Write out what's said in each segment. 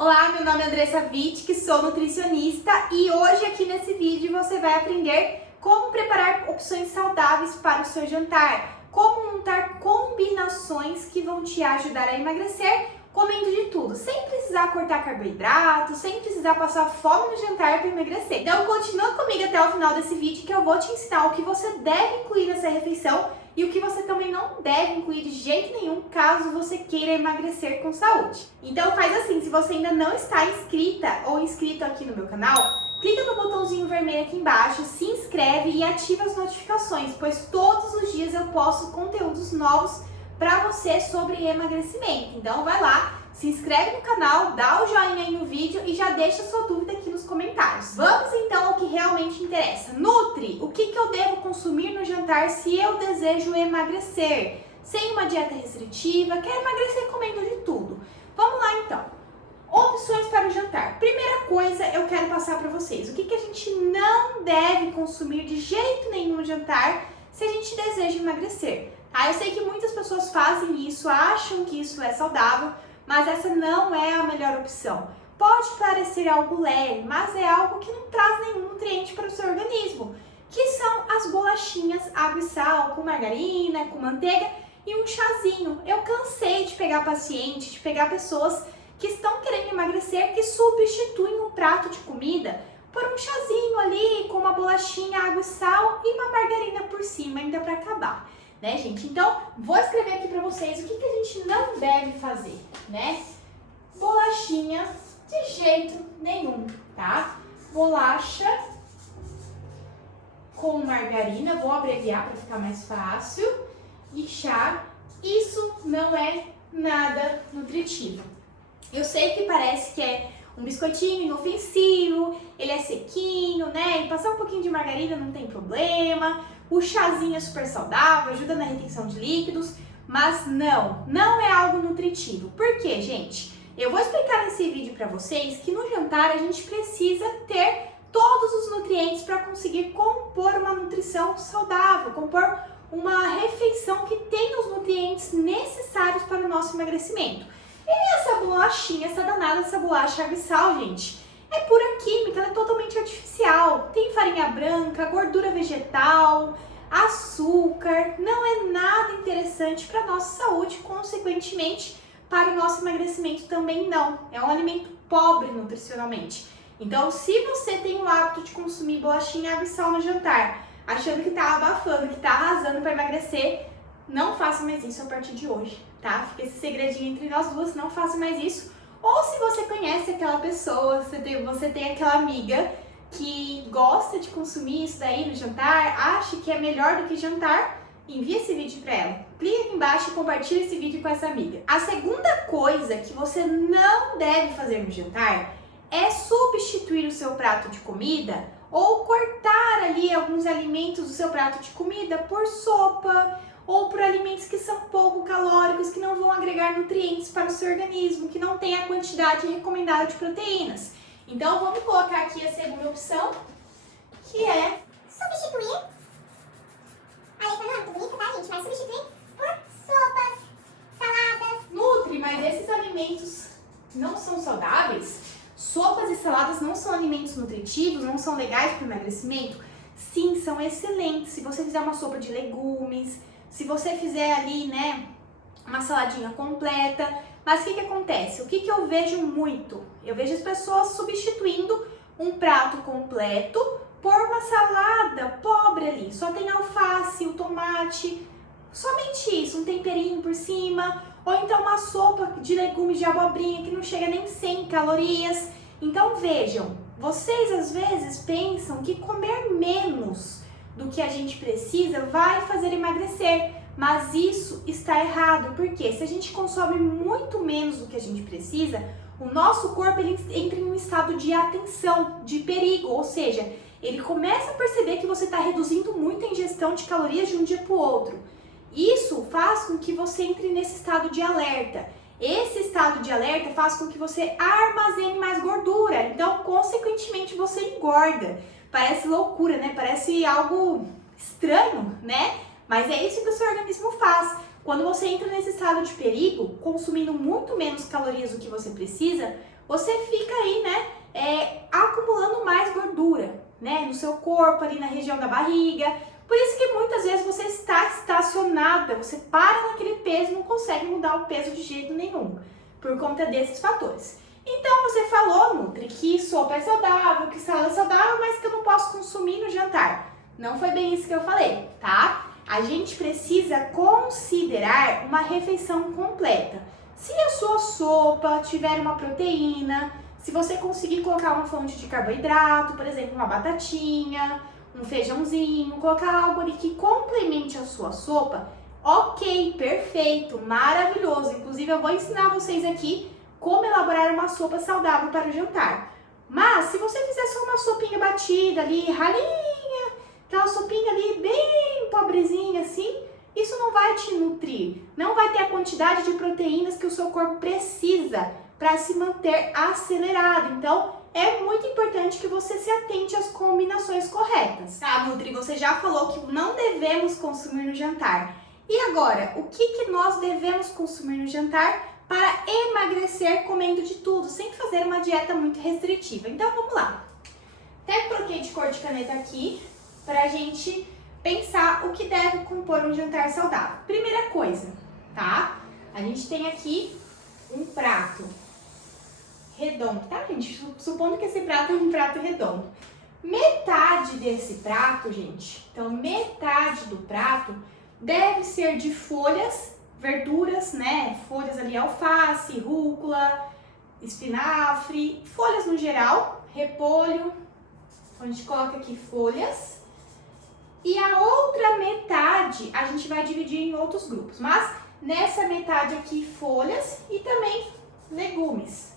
Olá, meu nome é Andressa Witt, sou nutricionista e hoje aqui nesse vídeo você vai aprender como preparar opções saudáveis para o seu jantar, como montar combinações que vão te ajudar a emagrecer comendo de tudo, sem precisar cortar carboidratos, sem precisar passar fome no jantar para emagrecer. Então continua comigo até o final desse vídeo que eu vou te ensinar o que você deve incluir nessa refeição e o que você também não deve incluir de jeito nenhum caso você queira emagrecer com saúde. Então faz assim, se você ainda não está inscrita ou inscrito aqui no meu canal, clica no botãozinho vermelho aqui embaixo, se inscreve e ativa as notificações, pois todos os dias eu posto conteúdos novos para você sobre emagrecimento. Então vai lá, se inscreve no canal, dá o joinha aí no vídeo e já deixa sua dúvida aqui nos comentários. Vamos então ao que realmente interessa. Nutri, o que eu devo consumir no jantar se eu desejo emagrecer? Sem uma dieta restritiva, quero emagrecer comendo de tudo. Vamos lá então. Opções para o jantar. Primeira coisa eu quero passar para vocês. O que a gente não deve consumir de jeito nenhum no jantar se a gente deseja emagrecer? Eu sei que muitas pessoas fazem isso, acham que isso é saudável, mas essa não é a melhor opção. Pode parecer algo leve, mas é algo que não traz nenhum nutriente para o seu organismo, que são as bolachinhas água e sal, com margarina, com manteiga e um chazinho. Eu cansei de pegar pacientes, de pegar pessoas que estão querendo emagrecer, que substituem um prato de comida por um chazinho ali, com uma bolachinha água e sal e uma margarina por cima, ainda para acabar. Né, gente? Então, vou escrever aqui pra vocês o que a gente não deve fazer, né? Bolachinha de jeito nenhum, tá? Bolacha com margarina, vou abreviar para ficar mais fácil, e chá, isso não é nada nutritivo. Eu sei que parece que é um biscoitinho inofensivo, ele é sequinho, né? E passar um pouquinho de margarina não tem problema. O chazinho é super saudável, ajuda na retenção de líquidos, mas não é algo nutritivo. Por quê, gente? Eu vou explicar nesse vídeo para vocês que no jantar a gente precisa ter todos os nutrientes para conseguir compor uma nutrição saudável, compor uma refeição que tenha os nutrientes necessários para o nosso emagrecimento. E essa bolachinha, essa danada, essa bolacha água e sal, gente, é pura química, ela é totalmente artificial. Tem farinha branca, gordura vegetal, açúcar. Não é nada interessante para a nossa saúde, consequentemente, para o nosso emagrecimento também não. É um alimento pobre nutricionalmente. Então, se você tem o hábito de consumir bolachinha, água e sal no jantar, achando que tá abafando, que tá arrasando para emagrecer, não faça mais isso a partir de hoje, tá? Fica esse segredinho entre nós duas, não faça mais isso. Ou se você conhece aquela pessoa, você tem aquela amiga que gosta de consumir isso daí no jantar, acha que é melhor do que jantar, envia esse vídeo para ela. Clica aqui embaixo e compartilha esse vídeo com essa amiga. A segunda coisa que você não deve fazer no jantar é substituir o seu prato de comida ou cortar ali alguns alimentos do seu prato de comida por sopa, ou por alimentos que são pouco calóricos, que não vão agregar nutrientes para o seu organismo, que não tem a quantidade recomendada de proteínas. Então, vamos colocar aqui a segunda opção, que é substituir. A letra não é muito bonita, tá, gente? Mas substituir por sopas, saladas. Nutri, mas esses alimentos não são saudáveis? Sopas e saladas não são alimentos nutritivos, não são legais para o emagrecimento? Sim, são excelentes. Se você fizer uma sopa de legumes, se você fizer ali, né, uma saladinha completa. Mas o que acontece? O que eu vejo muito? Eu vejo as pessoas substituindo um prato completo por uma salada pobre ali. Só tem alface, o tomate, somente isso, um temperinho por cima. Ou então uma sopa de legumes de abobrinha que não chega nem 100 calorias. Então vejam, vocês às vezes pensam que comer menos do que a gente precisa vai fazer emagrecer, mas isso está errado, porque se a gente consome muito menos do que a gente precisa, o nosso corpo ele entra em um estado de atenção, de perigo, ou seja, ele começa a perceber que você está reduzindo muito a ingestão de calorias de um dia para o outro. Isso faz com que você entre nesse estado de alerta. Esse estado de alerta faz com que você armazene mais gordura, então consequentemente você engorda. Parece loucura, né? Parece algo estranho, né? Mas é isso que o seu organismo faz. Quando você entra nesse estado de perigo, consumindo muito menos calorias do que você precisa, você fica aí, né, acumulando mais gordura, né, no seu corpo, ali na região da barriga. Por isso que muitas vezes você está estacionada, você para naquele peso e não consegue mudar o peso de jeito nenhum, por conta desses fatores. Então você falou, Nutri, que sopa é saudável, que salada é saudável, mas que eu não posso consumir no jantar. Não foi bem isso que eu falei, tá? A gente precisa considerar uma refeição completa. Se a sua sopa tiver uma proteína, se você conseguir colocar uma fonte de carboidrato, por exemplo, uma batatinha, um feijãozinho, colocar algo ali que complemente a sua sopa, ok, perfeito, maravilhoso. Inclusive eu vou ensinar vocês aqui como elaborar uma sopa saudável para o jantar. Mas se você fizer só uma sopinha batida ali, ralinha, aquela sopinha ali bem pobrezinha assim, isso não vai te nutrir, não vai ter a quantidade de proteínas que o seu corpo precisa para se manter acelerado. Então, é muito importante que você se atente às combinações corretas. Tá, Nutri, você já falou que não devemos consumir no jantar. E agora, o que nós devemos consumir no jantar para emagrecer comendo de tudo, sem fazer uma dieta muito restritiva? Então, vamos lá. Até troquei de cor de caneta aqui para a gente pensar o que deve compor um jantar saudável. Primeira coisa, tá? A gente tem aqui um prato redondo, tá, gente? Supondo que esse prato é um prato redondo. Metade desse prato, gente, então metade do prato deve ser de folhas, verduras, né? Folhas ali, alface, rúcula, espinafre, folhas no geral, repolho. Então, a gente coloca aqui folhas. E a outra metade a gente vai dividir em outros grupos, mas nessa metade aqui folhas e também legumes,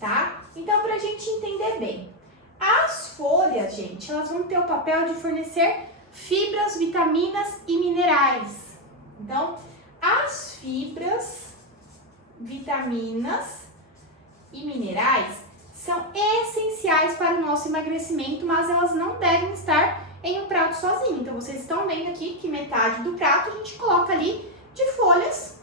tá? Então, pra gente entender bem, as folhas, gente, elas vão ter o papel de fornecer fibras, vitaminas e minerais. Então, as fibras, vitaminas e minerais são essenciais para o nosso emagrecimento, mas elas não devem estar em um prato sozinho. Então, vocês estão vendo aqui que metade do prato a gente coloca ali de folhas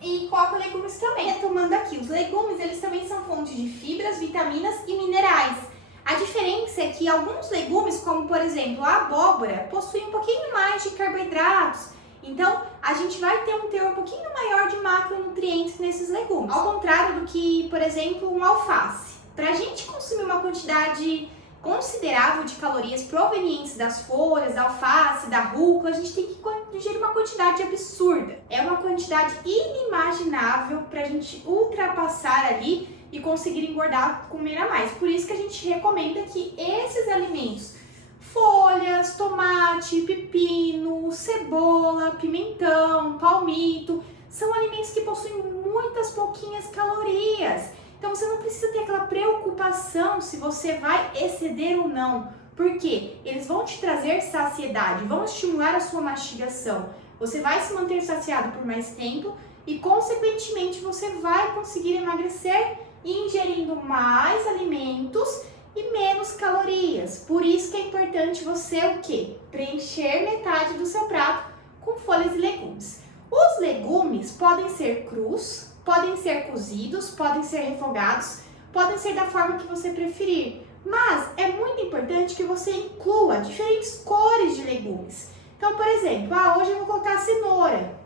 e coloca legumes também. Retomando aqui, os legumes, eles também são fonte de fibras, vitaminas e minerais. A diferença é que alguns legumes, como por exemplo a abóbora, possuem um pouquinho mais de carboidratos. Então, a gente vai ter um teor um pouquinho maior de macronutrientes nesses legumes. Ao contrário do que, por exemplo, um alface. Para a gente consumir uma quantidade considerável de calorias provenientes das folhas, da alface, da rúcula, a gente tem que ingerir uma quantidade absurda. É uma quantidade inimaginável para a gente ultrapassar ali e conseguir engordar, comer a mais. Por isso que a gente recomenda que esses alimentos, folhas, tomate, pepino, cebola, pimentão, palmito, são alimentos que possuem muitas pouquinhas calorias. Então você não precisa ter aquela preocupação se você vai exceder ou não, porque eles vão te trazer saciedade, vão estimular a sua mastigação. Você vai se manter saciado por mais tempo e, consequentemente, você vai conseguir emagrecer ingerindo mais alimentos e menos calorias. Por isso que é importante você o quê? Preencher metade do seu prato com folhas e legumes. Os legumes podem ser crus, podem ser cozidos, podem ser refogados, podem ser da forma que você preferir. Mas é muito importante que você inclua diferentes cores de legumes. Então, por exemplo, hoje eu vou colocar cenoura.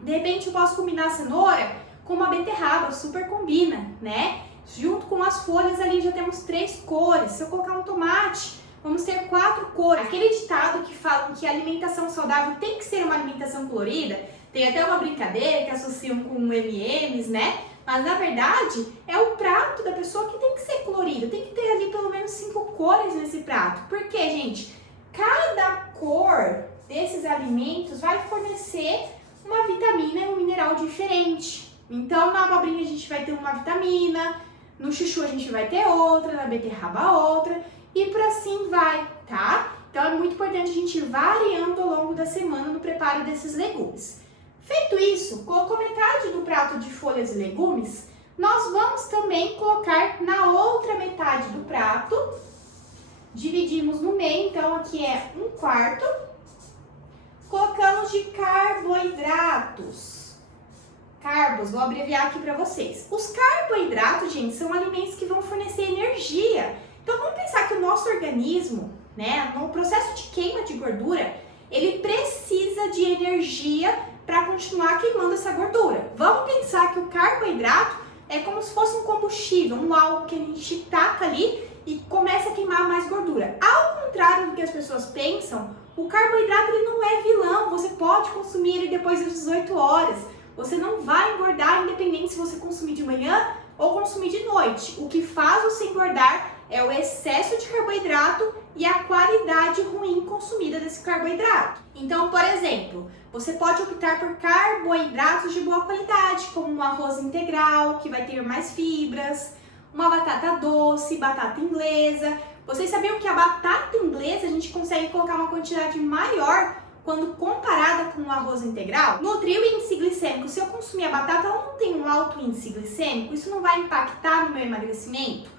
De repente eu posso combinar a cenoura com uma beterraba, super combina, né? Junto com as folhas ali já temos 3 cores. Se eu colocar um tomate, vamos ter 4 cores. Aquele ditado que falam que a alimentação saudável tem que ser uma alimentação colorida, tem até uma brincadeira que associam com M&M's, né? Mas na verdade é o prato da pessoa que tem que ser colorido. Tem que ter ali pelo menos 5 cores nesse prato. Por quê, gente? Cada cor desses alimentos vai fornecer uma vitamina e um mineral diferente. Então na abobrinha a gente vai ter uma vitamina, no chuchu a gente vai ter outra, na beterraba outra e por assim vai, tá? Então é muito importante a gente ir variando ao longo da semana no preparo desses legumes. Feito isso, colocou metade do prato de folhas e legumes, nós vamos também colocar na outra metade do prato, dividimos no meio, então aqui é 1/4, colocamos de carboidratos. Carbos, vou abreviar aqui para vocês. Os carboidratos, gente, são alimentos que vão fornecer energia. Então vamos pensar que o nosso organismo, né, no processo de queima de gordura, ele precisa de energia para continuar queimando essa gordura. Vamos pensar que o carboidrato é como se fosse um combustível, algo que a gente taca ali e começa a queimar mais gordura. Ao contrário do que as pessoas pensam, o carboidrato ele não é vilão, você pode consumir ele depois das 18 horas. Você não vai engordar independente se você consumir de manhã ou consumir de noite. O que faz você engordar é o excesso de carboidrato e a qualidade ruim consumida desse carboidrato. Então, por exemplo, você pode optar por carboidratos de boa qualidade, como um arroz integral, que vai ter mais fibras, uma batata doce, batata inglesa. Vocês sabiam que a batata inglesa a gente consegue colocar uma quantidade maior quando comparada com o arroz integral? Nutrir o índice glicêmico. Se eu consumir a batata, ela não tem um alto índice glicêmico, isso não vai impactar no meu emagrecimento?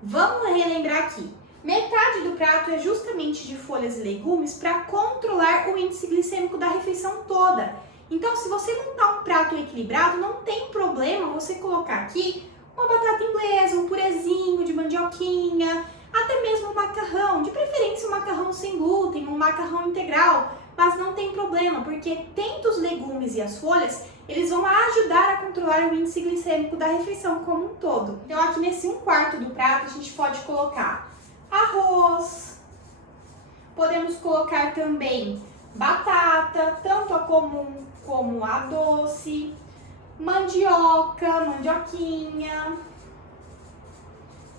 Vamos relembrar aqui. Metade do prato é justamente de folhas e legumes para controlar o índice glicêmico da refeição toda. Então, se você montar um prato equilibrado, não tem problema você colocar aqui uma batata inglesa, um purezinho de mandioquinha, até mesmo um macarrão, de preferência um macarrão sem glúten, um macarrão integral, mas não tem problema, porque tendo os legumes e as folhas, eles vão ajudar a controlar o índice glicêmico da refeição como um todo. Então aqui nesse 1/4 do prato a gente pode colocar arroz, podemos colocar também batata, tanto a comum como a doce, mandioquinha.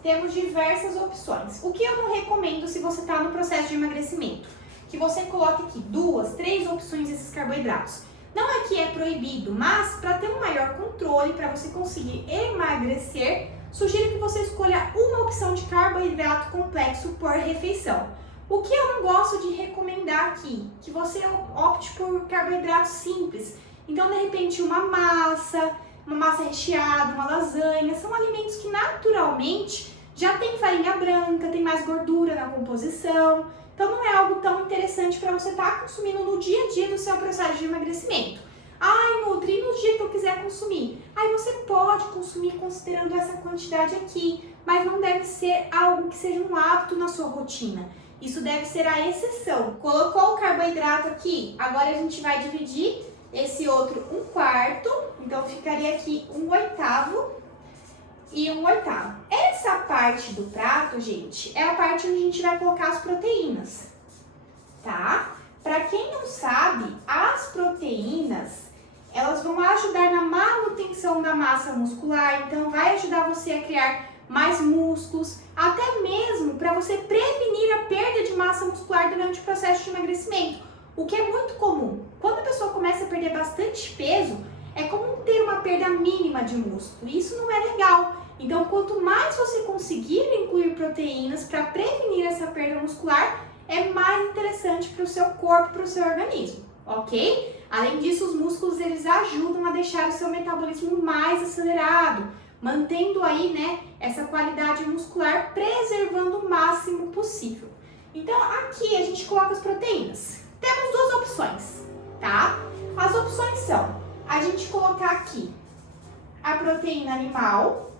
Temos diversas opções. O que eu não recomendo se você está no processo de emagrecimento? Que você coloque aqui 2, 3 opções desses carboidratos. Não é que é proibido, mas para ter um maior controle, para você conseguir emagrecer, sugiro que você escolha uma opção de carboidrato complexo por refeição. O que eu não gosto de recomendar aqui? Que você opte por carboidratos simples. Então, de repente, uma massa recheada, uma lasanha, são alimentos que naturalmente já tem farinha branca, tem mais gordura na composição. Então não é algo tão interessante para você estar consumindo no dia a dia do seu processo de emagrecimento. Ai, Nutri, no dia que eu quiser consumir. Aí você pode consumir considerando essa quantidade aqui, mas não deve ser algo que seja um hábito na sua rotina. Isso deve ser a exceção. Colocou o carboidrato aqui, agora a gente vai dividir esse outro 1/4, então ficaria aqui 1/8 e 1/8. Essa parte do prato, gente, é a parte onde a gente vai colocar as proteínas, tá? Para quem não sabe, as proteínas, elas vão ajudar na manutenção da massa muscular, então vai ajudar você a criar mais músculos, até mesmo para você prevenir a perda de massa muscular durante o processo de emagrecimento, o que é muito comum. Quando a pessoa começa a perder bastante peso, é comum ter uma perda mínima de músculo, e isso não é legal. Então, quanto mais você conseguir incluir proteínas para prevenir essa perda muscular, é mais interessante para o seu corpo, para o seu organismo, ok? Além disso, os músculos eles ajudam a deixar o seu metabolismo mais acelerado, mantendo aí, né, essa qualidade muscular, preservando o máximo possível. Então, aqui a gente coloca as proteínas. Temos 2 opções, tá? As opções são a gente colocar aqui a proteína animal,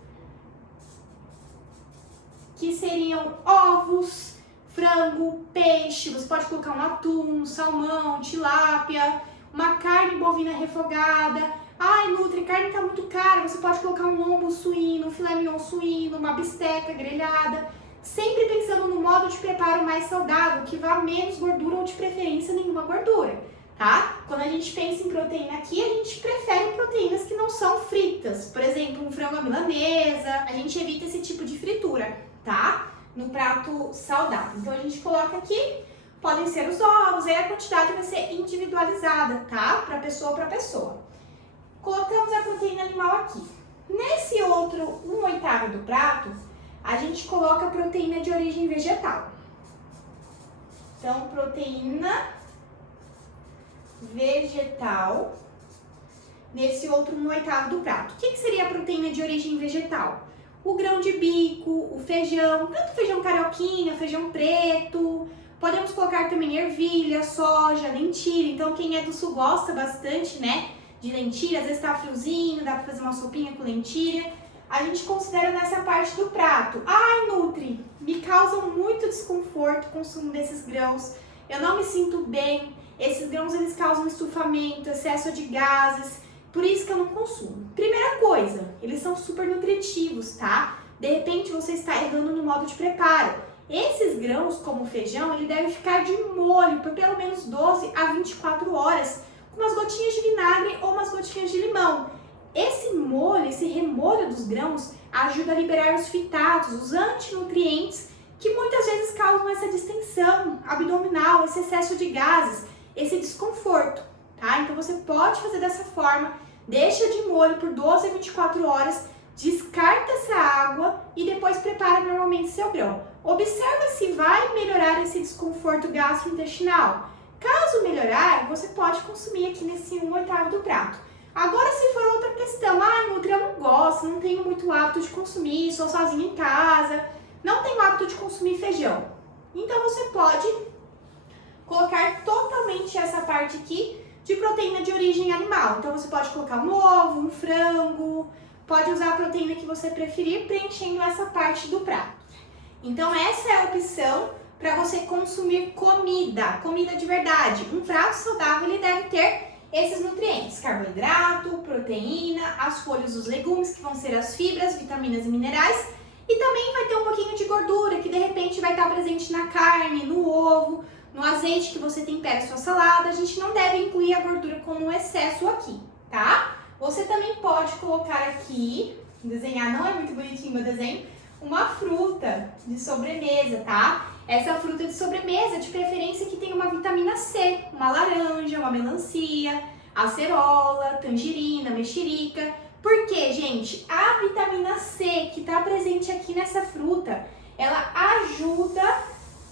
que seriam ovos, frango, peixe, você pode colocar um atum, salmão, tilápia, uma carne bovina refogada. Ai, Nutri, carne tá muito cara, você pode colocar um lombo suíno, um filé mignon suíno, uma bisteca grelhada, sempre pensando no modo de preparo mais saudável, que vá menos gordura ou de preferência nenhuma gordura, tá? Quando a gente pensa em proteína aqui, a gente prefere proteínas que não são fritas, por exemplo, um frango à milanesa, a gente evita esse tipo de fritura, tá? No prato saudável. Então a gente coloca aqui, podem ser os ovos, aí a quantidade vai ser individualizada, tá? Para pessoa. Colocamos a proteína animal aqui. Nesse outro 1/8 do prato, a gente coloca a proteína de origem vegetal. Então, proteína vegetal nesse outro 1/8 do prato. O que seria a proteína de origem vegetal? O grão de bico, o feijão, tanto feijão carioquinha, feijão preto, podemos colocar também ervilha, soja, lentilha. Então quem é do sul gosta bastante, né, de lentilha, às vezes tá friozinho, dá pra fazer uma sopinha com lentilha. A gente considera nessa parte do prato. Ai, Nutri, me causam muito desconforto o consumo desses grãos. Eu não me sinto bem. Esses grãos, eles causam estufamento, excesso de gases. Por isso que eu não consumo. Primeira coisa, eles são super nutritivos, tá? De repente você está errando no modo de preparo. Esses grãos, como o feijão, ele deve ficar de molho por pelo menos 12 a 24 horas, com umas gotinhas de vinagre ou umas gotinhas de limão. Esse molho, esse remolho dos grãos, ajuda a liberar os fitatos, os antinutrientes, que muitas vezes causam essa distensão abdominal, esse excesso de gases, esse desconforto, tá? Então você pode fazer dessa forma, deixa de molho por 12 a 24 horas, descarta essa água e depois prepara normalmente seu grão. Observa se vai melhorar esse desconforto gastrointestinal. Caso melhorar, você pode consumir aqui nesse 1/8 do prato. Agora, se for outra questão, Nutri, eu não gosto, não tenho muito hábito de consumir, sou sozinha em casa, não tenho hábito de consumir feijão. Então, você pode colocar totalmente essa parte aqui de proteína de origem animal. Então, você pode colocar um ovo, um frango, pode usar a proteína que você preferir, preenchendo essa parte do prato. Então, essa é a opção para você consumir comida de verdade. Um prato saudável, ele deve ter esses nutrientes: carboidrato, proteína, as folhas dos legumes, que vão ser as fibras, vitaminas e minerais, e também vai ter um pouquinho de gordura, que de repente vai estar presente na carne, no ovo, no azeite que você tempera a sua salada. A gente não deve incluir a gordura como excesso aqui, tá? Você também pode colocar aqui, desenhar, não é muito bonitinho o meu desenho, uma fruta de sobremesa, tá? Essa fruta de sobremesa, de preferência que tem uma vitamina C, uma laranja, uma melancia, acerola, tangerina, mexerica. Por quê, gente? A vitamina C que está presente aqui nessa fruta, ela ajuda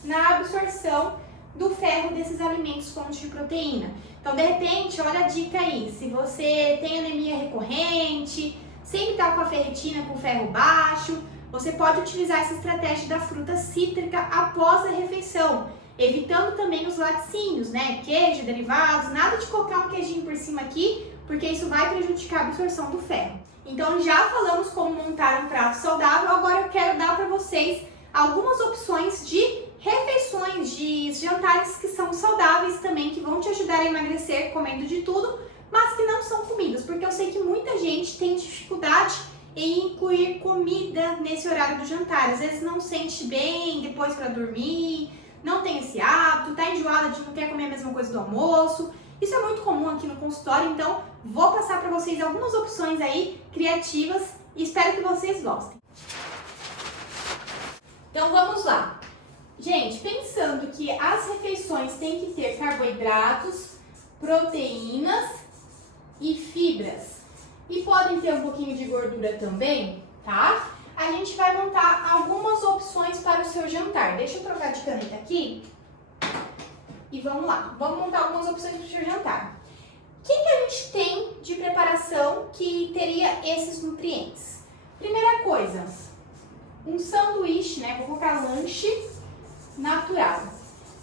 na absorção do ferro desses alimentos fontes de proteína. Então, de repente, olha a dica aí, se você tem anemia recorrente, sempre está com a ferritina com ferro baixo, você pode utilizar essa estratégia da fruta cítrica após a refeição, evitando também os laticínios, né? Queijo, derivados, nada de colocar um queijinho por cima aqui, porque isso vai prejudicar a absorção do ferro. Então já falamos como montar um prato saudável, agora eu quero dar para vocês algumas opções de refeições, de jantares que são saudáveis também, que vão te ajudar a emagrecer comendo de tudo, mas que não são comidas, porque eu sei que muita gente tem dificuldade em incluir comida nesse horário do jantar. Às vezes não sente bem depois para dormir, não tem esse hábito, tá enjoada de não quer comer a mesma coisa do almoço. Isso é muito comum aqui no consultório, então vou passar para vocês algumas opções aí criativas e espero que vocês gostem. Então vamos lá. Gente, pensando que as refeições têm que ter carboidratos, proteínas e fibras, e podem ter um pouquinho de gordura também, tá? A gente vai montar algumas opções para o seu jantar. Deixa eu trocar de caneta aqui. E vamos lá. Vamos montar algumas opções para o seu jantar. O que a gente tem de preparação que teria esses nutrientes? Primeira coisa, um sanduíche, né? Vou colocar lanche natural.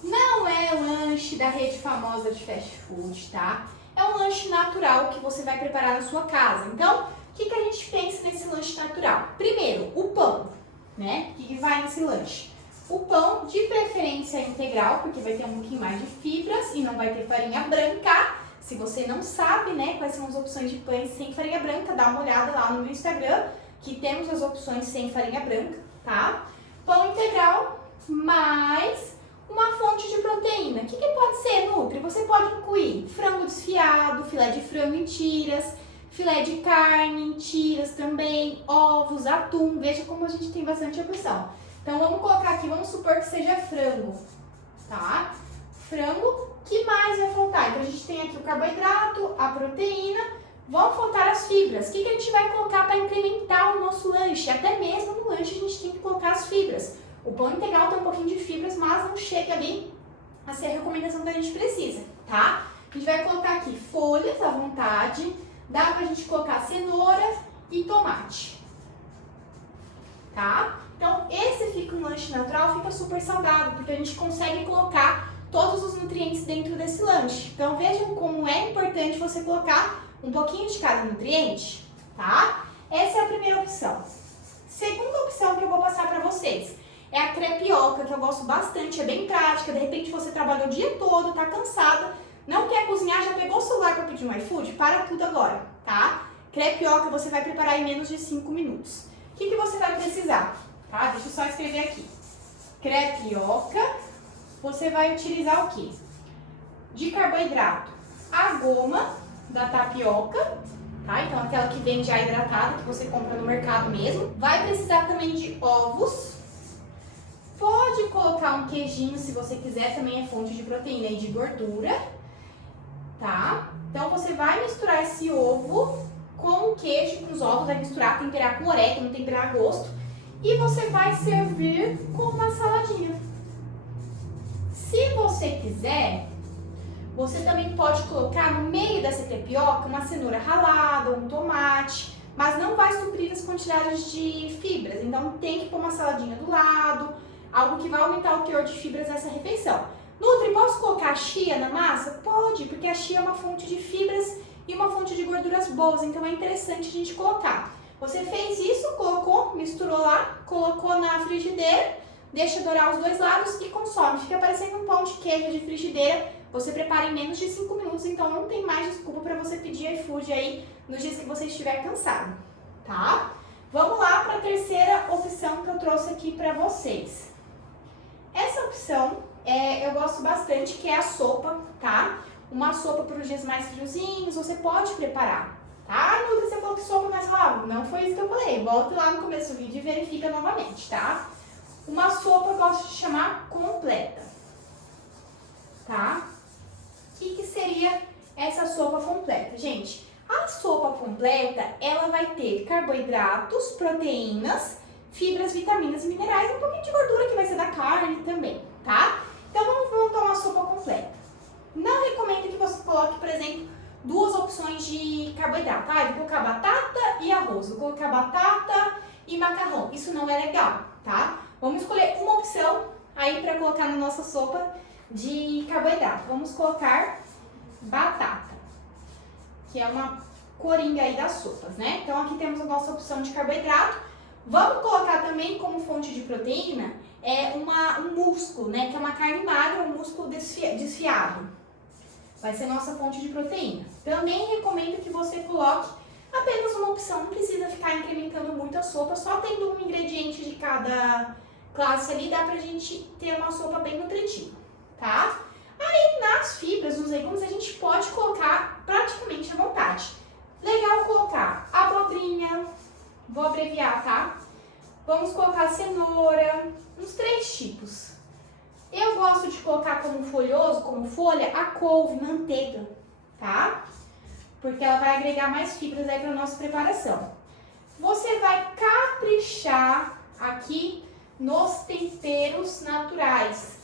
Não é lanche da rede famosa de fast food, tá? É um lanche natural que você vai preparar na sua casa. Então, o que a gente pensa nesse lanche natural? Primeiro, o pão, né? O que vai nesse lanche? O pão, de preferência integral, porque vai ter um pouquinho mais de fibras e não vai ter farinha branca. Se você não sabe, né, quais são as opções de pães sem farinha branca, dá uma olhada lá no meu Instagram, que temos as opções sem farinha branca, tá? Pão integral, mais uma fonte de proteína. O que pode ser, Nutri? Você pode incluir frango desfiado, filé de frango em tiras, filé de carne em tiras também, ovos, atum. Veja como a gente tem bastante opção. Então vamos colocar aqui, vamos supor que seja frango, tá? Frango, que mais vai faltar? Então a gente tem aqui o carboidrato, a proteína, vão faltar as fibras. O que a gente vai colocar para incrementar o nosso lanche? Até mesmo no lanche a gente tem que colocar as fibras. O pão integral tem um pouquinho de fibras, mas não chega ali a ser a recomendação que a gente precisa, tá? A gente vai colocar aqui folhas à vontade, dá pra gente colocar cenoura e tomate, tá? Então, esse fica um lanche natural, fica super saudável, porque a gente consegue colocar todos os nutrientes dentro desse lanche. Então, vejam como é importante você colocar um pouquinho de cada nutriente, tá? Essa é a primeira opção. Segunda opção que eu vou passar para vocês é a crepioca, que eu gosto bastante, é bem prática. De repente você trabalhou o dia todo, tá cansada, não quer cozinhar, já pegou o celular para pedir um iFood? Para tudo agora, tá? Crepioca você vai preparar em menos de 5 minutos. O que você vai precisar? Tá? Deixa eu só escrever aqui. Crepioca, você vai utilizar o quê? De carboidrato, a goma da tapioca, tá? Então aquela que vem já hidratada, que você compra no mercado mesmo. Vai precisar também de ovos. Pode colocar um queijinho se você quiser, também é fonte de proteína e de gordura, tá? Então você vai misturar esse ovo com o queijo, com os ovos, vai misturar, temperar com orégano, temperar a gosto. E você vai servir com uma saladinha. Se você quiser, você também pode colocar no meio dessa crepioca uma cenoura ralada, um tomate, mas não vai suprir as quantidades de fibras. Então tem que pôr uma saladinha do lado, algo que vai aumentar o teor de fibras nessa refeição. Nutri, posso colocar chia na massa? Pode, porque a chia é uma fonte de fibras e uma fonte de gorduras boas, então é interessante a gente colocar. Você fez isso, colocou, misturou lá, colocou na frigideira, deixa dourar os dois lados e consome. Fica parecendo um pão de queijo de frigideira. Você prepara em menos de 5 minutos, então não tem mais desculpa para você pedir iFood aí nos dias que você estiver cansado, tá? Vamos lá para a terceira opção que eu trouxe aqui para vocês. Essa opção eu gosto bastante, que é a sopa, tá? Uma sopa para os dias mais friozinhos, você pode preparar, tá? Nutri, você falou que sopa mais rápido. Não foi isso que eu falei. Volta lá no começo do vídeo e verifica novamente, tá? Uma sopa eu gosto de chamar completa, tá? O que seria essa sopa completa? Gente, a sopa completa, ela vai ter carboidratos, proteínas, fibras, vitaminas e minerais, um pouquinho de gordura que vai ser da carne também, tá? Então vamos montar uma sopa completa. Não recomendo que você coloque, por exemplo, 2 opções de carboidrato. Ah, eu vou colocar batata e arroz, vou colocar batata e macarrão. Isso não é legal, tá? Vamos escolher uma opção aí para colocar na nossa sopa de carboidrato. Vamos colocar batata, que é uma coringa aí das sopas, né? Então aqui temos a nossa opção de carboidrato. Vamos colocar também como fonte de proteína um músculo, né? Que é uma carne magra, um músculo desfiado. Vai ser nossa fonte de proteína. Também recomendo que você coloque apenas uma opção, não precisa ficar incrementando muito a sopa, só tendo um ingrediente de cada classe ali, dá pra gente ter uma sopa bem nutritiva, tá? Aí nas fibras, nos legumes, a gente pode colocar praticamente à vontade. Legal colocar abobrinha, vou abreviar, tá? Vamos colocar cenoura, uns 3 tipos. Eu gosto de colocar como folhoso, como folha, a couve, manteiga, tá? Porque ela vai agregar mais fibras aí para nossa preparação. Você vai caprichar aqui nos temperos naturais,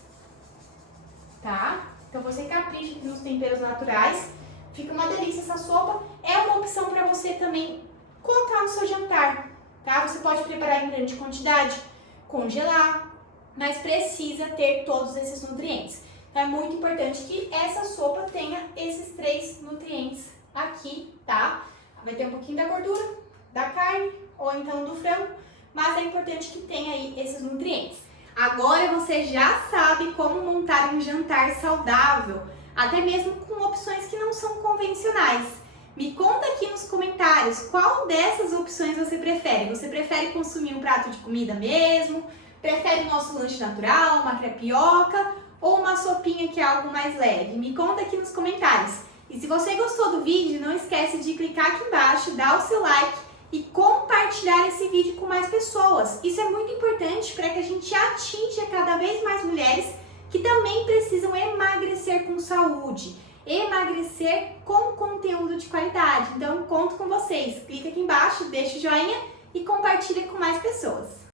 tá? Então você capricha aqui nos temperos naturais, fica uma delícia essa sopa. É uma opção para você também colocar no seu jantar, tá? Você pode preparar em grande quantidade, congelar, mas precisa ter todos esses nutrientes. Então é muito importante que essa sopa tenha esses 3 nutrientes aqui, tá? Vai ter um pouquinho da gordura, da carne ou então do frango, mas é importante que tenha aí esses nutrientes. Agora você já sabe como montar um jantar saudável, até mesmo com opções que não são convencionais. Me conta aqui nos comentários qual dessas opções você prefere. Você prefere consumir um prato de comida mesmo? Prefere o nosso lanche natural, uma crepioca ou uma sopinha que é algo mais leve? Me conta aqui nos comentários. E se você gostou do vídeo, não esquece de clicar aqui embaixo, dar o seu like e compartilhar esse vídeo com mais pessoas. Isso é muito importante para que a gente atinja cada vez mais mulheres que também precisam emagrecer com saúde, emagrecer com conteúdo de qualidade. Então, conto com vocês. Clica aqui embaixo, deixa o joinha e compartilha com mais pessoas.